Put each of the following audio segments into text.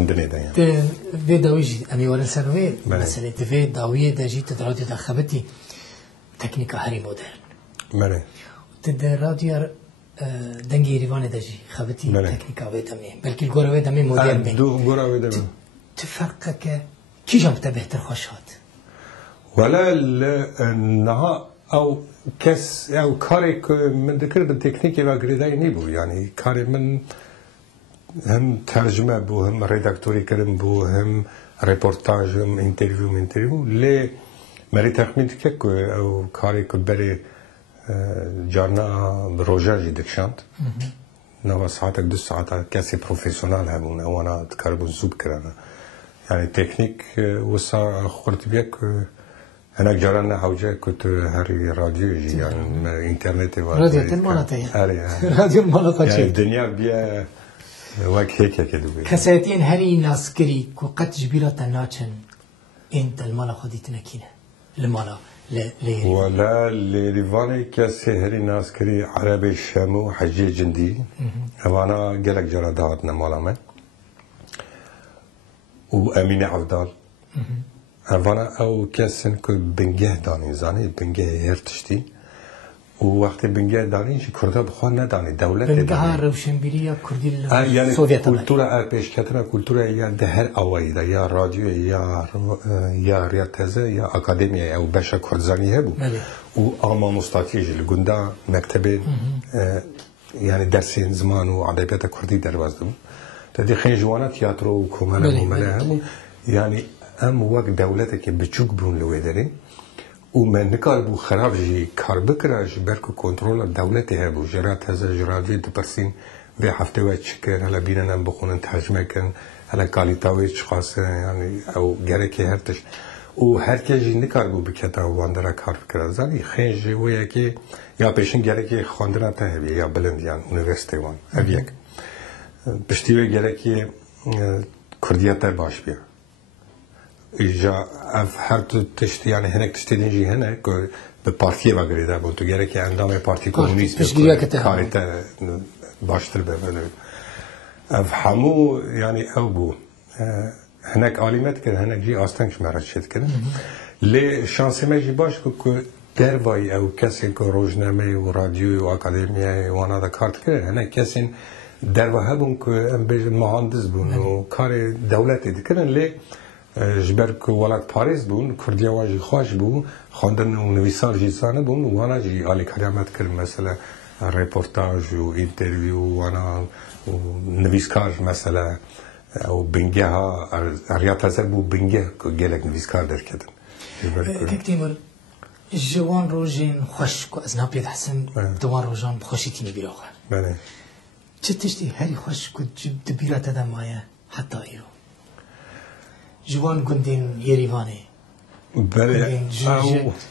عندنا ده يعني في داويجي أمي ولا سنوات مثلا في داوية داجي تدرادي تخبتي تكنيكا هاري مودرن ماله تدرادي دنجي ريفان داجي خبتي تكنيكا ويدمي بلكي الجورا ويدمي مودرن بين دو جورا ويدمي تفرقك كي جاب تبهتر خوشات ولا النها أو كس أو كارك من ذكر التكنيك وغيره نيبو يعني كاري من هم ترجمة بو هم ريداكتوري كلام بو هم ريبورتاج هم انترفيو لي مري تخمين تكك أو كاري كبري جارنا بروجا جدك شانت نوا ساعتك دو ساعات كاسي بروفيسيونال هبون أو أنا تكربون زوب كرانا يعني تكنيك وسا خورت بيك أنا جارنا حوجة كنت هاري راديو جي يعني إنترنت راديو المالتين راديو المالتين يعني الدنيا بيا وقت هيك كده كساتين هني ناس كري وقت جبيرة ناتشن أنت المالا خديت نكينة المالا ولا لريفاني كاسي هني ناس كري عربي شامو حجي جندي وانا قالك جراداتنا مالا من وأمينة عبدال أنا أو كاسن كبنجه داني زاني بنجه هرتشتي ووقت بنجه داني شي كردا بخوان نداني دولة بنجه روشنبيرية كردي يعني السوفيت كولتورا بيش كتنا كولتورا يا دهر أويدا يا راديو يا رياضة يا أكاديمية أو باشا كردزاني هبو وأما مستاتيج الجندا مكتبين يعني درسين زمان وعدبيات كردي دروازدو تدي خين جوانا تياترو وكومالا وملاهم يعني أم وقت دولتك بتشوك بون لويدري ومن نكاربو خراب جي كاربكراج بركو كنترول دولتها بو جرات هذا جرادي دبرسين في حفته واتشكر هلا بينا نم بخون ترجمة كان هلا كاليتاويتش خاصة يعني أو جركي هرتش وهركي جي نكاربو بكتا واندرا كاربكراج زاني خينجي وياكي يا بيشن جركي خاندنا تهبي يا بلند يعني university وان أبيك بشتيوه جركي كرديات باش بيا إجا هر تشتي يعني هناك تشتي نجي هنا ببارتي وغيره بون تجاره كي عندما بارتي كومونيست كاريتا باشتر بفلو أفهموا يعني أو بو هناك عالمات كده هناك جي أستنش مرشد كده لي شانس ما جي باش كو درباي أو كاسين كو روجنامي وراديو وأكاديمية وانا ذا كارت كده هناك كاسين دربا هبون كو أم بيج مهندس بون وكاري دولتي كده لي جبرك ولد باريس بون كرديا واجي خوش بو خواندن ونویسان جیسانه بون وانا جي آلی کریامت کرد مثلا ريبورتاج و انترفيو وانا نویسکار مثلا او بنگه ها ریاض هزر بو بنگه گلک نویسکار در کدن تكتيمر جوان روجين خوش كو از نابيد حسن دوان روجان بخوشي تيني بيروغا بله تشتي هاري خوش كو جب دبيرا تدا مايا حتى ايرو جوان گندین یریوانه بله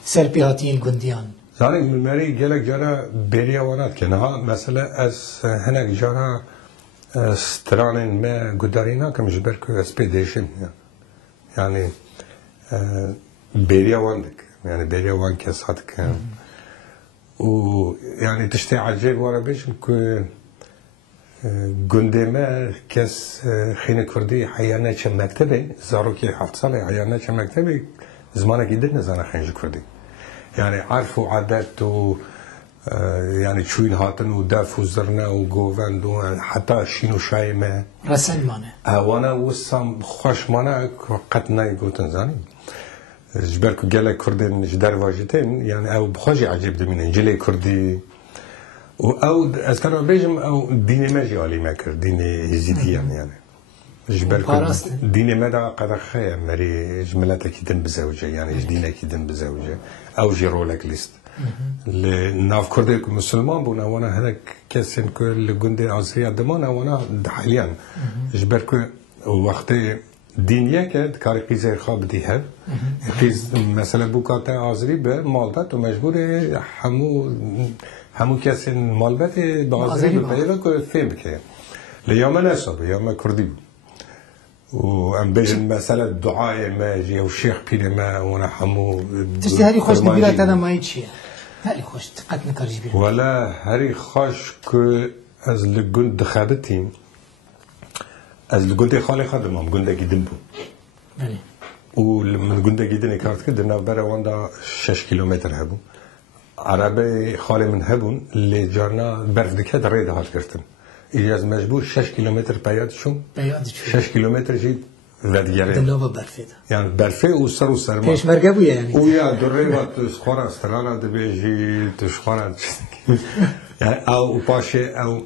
سرپیاتین گندیان زانی مری گلک جانا بریاوانات که نه مثلا از هنگ جانا سترانین ما گدارینا کم جبر که اسپیدیشن يعني بریاواندک يعني بریاوان که صد کن و يعني تشتي عجیب وارا بیشم که گندمه کس خیلی کردی حیانه چه مکتبه زاروکی 7 ساله حیانه چه مکتبه زمانه گیدر نزانه خنج کردی يعني عرف و عادت و يعني چوین هاتن و دف و زرنه و گووند و حتی شین و شایمه رسل مانه وانا وسام خوش مانه قد نایگوتن زانی جبر که گله کردن جدر واجتین يعني او بخوشی عجیب دمینه جلی کردی او أذكر بيجم او دين ماجي علي ماكر دين يزيدي يعني جبركم دين ماذا قد خير مري جملتك يدن بزوجة يعني دينك يدن بزوجة او جيرولك ليست لناف كردك مسلمان بونا وانا هذاك كاسين كل جندي عصرية دمانا وانا حاليا جبركم وقت دنیا که کاری قیزه خواب دیه قیز مثلا بوکات عازری به مالبت و مجبور همو کسی مالبت به عازری به پیدا که فهم که لیام نصاب لیام کردی بود و ام بیشن مثلا دعای ما جی و شیخ پیر ما و همو تشتی هری خوش نبیرات آدم مایی چیه؟ هری خوش قد نکارش بیرات ولا هری خوش که از لگون دخابتیم از لگنده خاله خادم هم گنده گیدن بود بله و من گنده گیدنی کارت که در نوبر واندا 6 کیلومتر هبون عربه خاله من هبون لی جارنا برف دکت رید هات کردن از مجبور 6 کیلومتر پیادشون 6 کیلومتر جید ودیاره دنوا برفه یعنی برفه و سر و سرما پیشمرگه بویه یعنی او یا دره و تشخوان استران دبیجی تشخوان یعنی او باشه او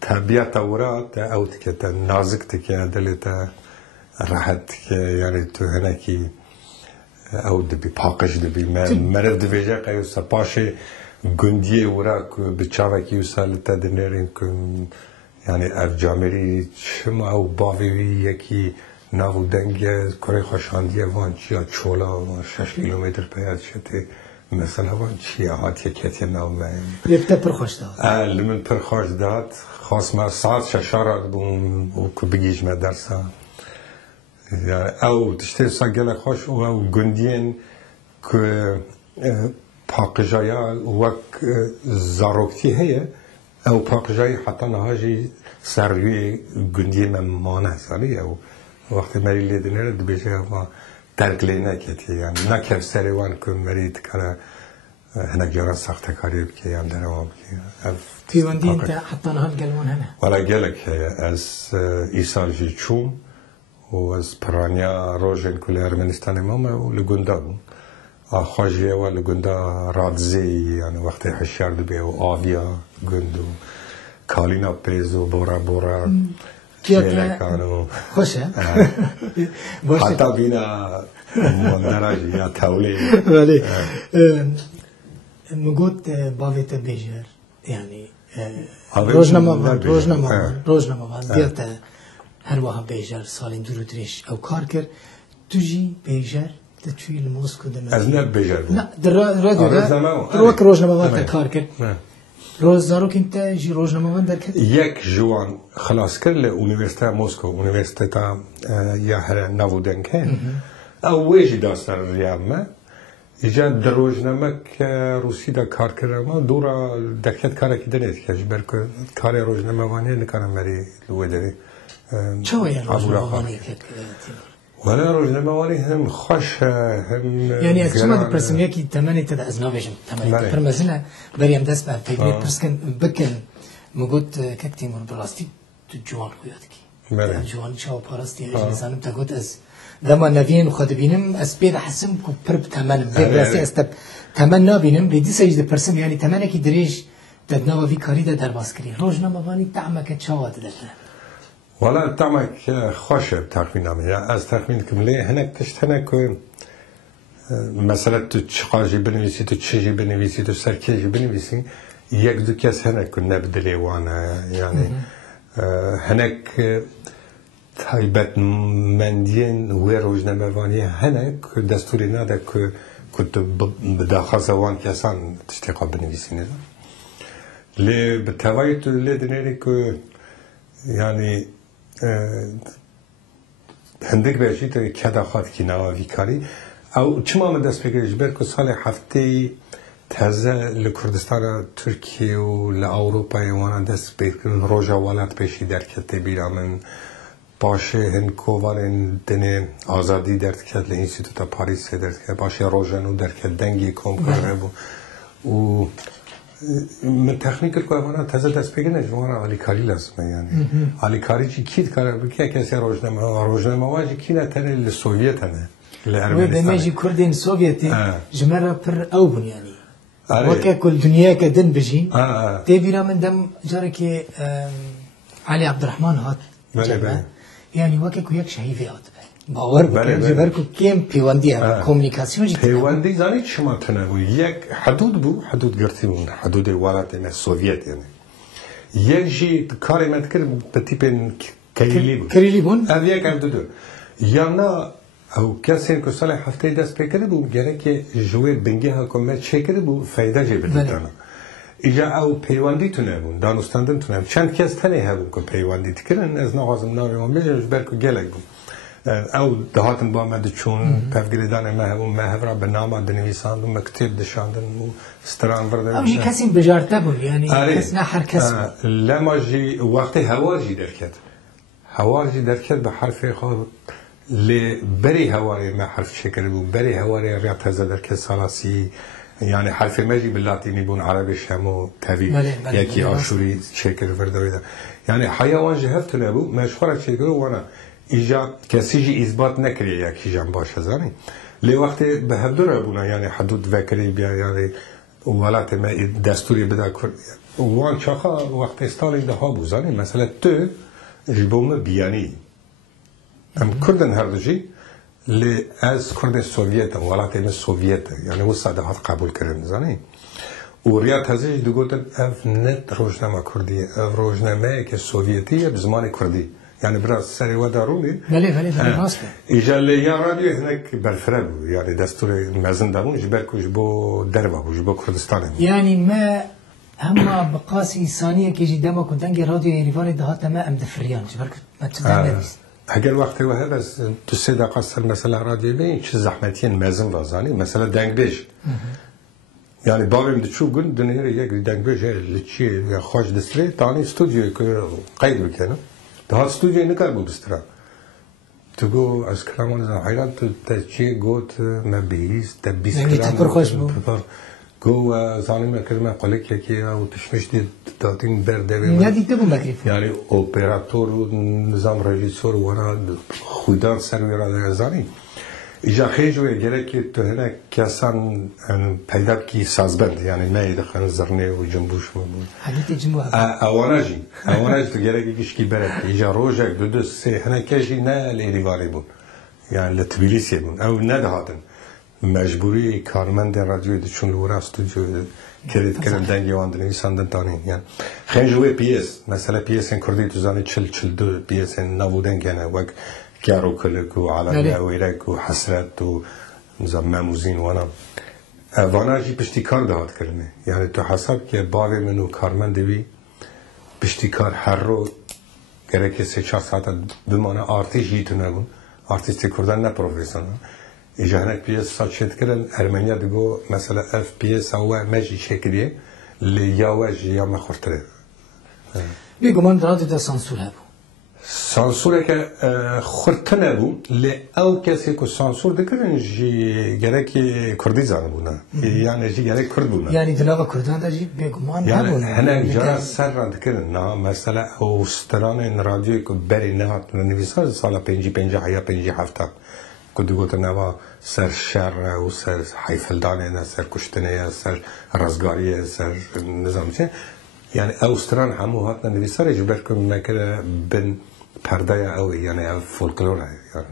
طبیعت اورات او تکت نازک تکه دلتا راحت که یعنی تو هنکی او دبی پاکش دبی مرد دبیجه قیوسا باشه گندی ورا که بچاوه که یوسالتا دنرین که یعنی اف جامری چما او باوی یکی ناو دنگه کره خوشاندیه وان چیا چولا 6 کیلومتر پیاد شده مثلا وان چیا هاتیه کتیه ناو مهم یفته پر خوش داد لمن پر خوش داد خواست ما ساعت ششارات بوم و که بگیش ما درسا او تشتی سا گله خوش او گندین که پاقجایا وک زاروکتی هیه او پاقجایی حتی نهاجی سروی گندی ممانه سالی او وقتی مری لیده نره دبیجه ما درک لی نکتی یعنی نکف سریوان که مری تکره هنک جاران سخت کاری بکی یعنی در ما بکی پیواندی انت حتی نهان گلوان هنه ولی گلک از ایسال جی چوم و از پرانیا روژن کلی ارمنستان مامه و لگنده بون خواجیه و لگنده رادزی یعنی وقتی حشار دبیه و آویا گندو کالینا پیز و بورا کانو خوشه حتی بینا مندراجی یا تولی ولی مگوت باویت بیجر یعنی روزنامه دیت هر وقت بیجر سالین دور دریش او کار کرد تو جی بیجر توی الموسکو دم از نه بیجر نه در رادیو در وقت روزنامه کار کرد روزدارو که انت جی روزنامه درکت یک جوان خلاص کرد ل اونیورسیته مسکو اونیورسیته یا هر نبودن که او ویجی داستان ریامه ایجاد در روزنامه که روسی دا کار کردم دورا درکت کاری که دنیت که جبر که کار روزنامه وانی نکنم مری لوی داری چه روزنامه وانی کرد ولا روزنامه وانی هم خوش هم یعنی از شما در پرسمیه که تمنی تد از نویشم تمنی پر مثلا بریم دست بر پیگیر پرسکن بکن مگوت کتی مر براستی تو جوان خویاد کی جوان چاو پارستی انسانم تگوت از دما نوین خود بینم از بید حسم کو پرب تمنم بید راستی است تمن نبینم بیدی سجده پرسم یعنی تمنه کی دریش تد نوی کاری دا در باز کری روزنامه وانی تعمک چاوات دلته ولا تعمك خوشة بتخمينامه يعني از تخمين كملي هناك تشتنا كون مثلا تو تشقاجي بنويسي تو تشجي بنويسي تو سركيجي بنويسي يك دو كاس هناك كون نبدلي وانا يعني هناك تايبت مندين ويروجنا مفانية هناك دستوري نادا كنت بداخل زوان كاسان تشتقا بنويسي نزا لي بتوايتو لي دنيري كو يعني هندک بیشتر کدا خواهد کی نوایی کاری او چما من دست بگیرش بر که سال هفته تازه لکردستان ترکیه و لأوروپا یوان دست بگیرن روزا ولات پیشی در کتی بیرامن باشه هن کووارن دنه آزادی در کت لینستیتوتا پاریس در کت باشه روزانو در کت دنگی کم کرده و من تکنیک کو وانا تازه دست بگیرن جوان علی کاری لازمه یعنی علی کاری چی کیت کار بکی کسی روزنامه واجی کی نتره لسوویت نه و دمیجی کردین سوویتی جمره پر او بن یعنی وقتی کل دنیا که دن بجی تبینا من دم جاره که علی عبدالرحمن هات یعنی وقتی کو یک شهیدی هات باور بکنم جبر کو کیم پیوندی هم کمیونیکاسیون جیت پیوندی زنی شما تنها یک حدود بو حدود گرتیمون حدود ولایت نه سوویت یعنی یک جی کاری متکر به تیپ کریلی بون اویا کرد دو یا نه او کسی که سال هفته دست بکرده بود گره که جوی بنگی حکومت چه کرده بود فایده جی بدیدن ایجا او پیوندی تونه بون دانستندن تونه چند کس تنه هبون که پیوندی تکرن از نوازم نامی ما میجنش برکو گلک بود او دهاتن با مد چون پفگریدان مهورا به نام دنویساند و مکتب دشاندن و ستران ورده او جی کسی بجارته بود یعنی کس نه هر کس لما جی وقتی هوا جی درکت هوارجی درکت به حرف خود لی بری هواری ما حرف شکر بود بری هواری ریاض تازه درکت سالاسی یعنی حرف مجی باللاتینی بون عربش همو تبی یکی آشوری شکر وردویده یعنی حیوان جهفت نبود مشهور شکر وانا ایجا کسی جی اثبات نکریه یکی جنب باشه زنی لی وقتی به هدور بونا یعنی حدود وکری بیا یعنی ولات ما دستوری بده کرد وان چاخا وقت استالین ده ها بوزانی مثلا تو جبوم بیانی ام کردن هر دوشی لی از کرد سوویت ولات ما سوویت یعنی و صداقت قبول کردن زنی و ریا تازه دو گفتن اف نت روزنامه کردی اف روزنامه که سوویتیه به زمان کردی یعنی برای سری و دارونی بله راست ایجالی یا رادیو هنک برفره بود یعنی دستور مزن دارون جبر کش با دروا بود با کردستان یعنی ما هم بقاس انسانیه که جی دما کندن رادیو ایریوان دهات ما ام دفریان جبر ما تدام نیست اگر وقتی و هر از تو سه دقیقه سر مثلا رادیو بین چه زحمتی مزن وازانی مثلا دنگ بیش یعنی بایم دچو گند دنیا یک دنگ بیش لچی یا خوش دستری تانی استودیو که قید بکنه ده استودیو نکار بود استرا تو گو از کلامان زن حیران تو تچی گوت مبیز تبیز کلام گو زانیم کلمه قلق یکی و تشمش دید دادین برده ندیده بود مکریف یعنی اپراتور و نظام رژیسور و خودان سر ویرا زانی ایجا خیجوی گره که تو هنه کسان پیدا کی سازبند یعنی نه دخان زرنه و جنبوش بود حدیت جنبو اوانجی تو گره که کشکی برد ایجا روزک دو سه هنه کشی نه لیریواری بود یعنی لتبیلیسی بود او ندهاتن مجبوری کارمند رادیوی دچون لورا استودیو کردید کردن دنگی واندنی ساندن تانین یعنی خیجوی پیس مثلا پیس کردی تو زانی چل دو پیس نبودن کنه وقت کارو کلک و عالمی ویرک و حسرت و نظام مموزین وانا جی پشتی کار دهات کرنه یعنی تو حساب که باوی منو کارمند بی پشتی کار هر رو گره که 3-4 ساعت بمانه آرتیش هیتو نبون آرتیستی کردن نه پروفیسیونال ایجا هنک پیس ساعت شد کردن ارمنیا دگو مثلا اف پیس او مجی شکلیه لیاوش یا مخورتره بگو من دراده دا سانسور هبو سانسوره که خورده نبود لی او کسی که سانسور دکرن جی گره که کردی زانه بودن یعنی جی گره کرد بودن یعنی دلاغ کردان دا جی بگمان نبودن هنه جارا سر را دکرن نه مثلا اوستران این رادیوی که بری نهات نویسار سالا 5 یا 5-7 که دو گوته نوا سر شر و سر حیفلدانه سر کشتنه سر رزگاریه سر نظام چه یعنی اوستران همو هات نویسار جبر که مکره بن پرده او یعنی فولکلوره یعنی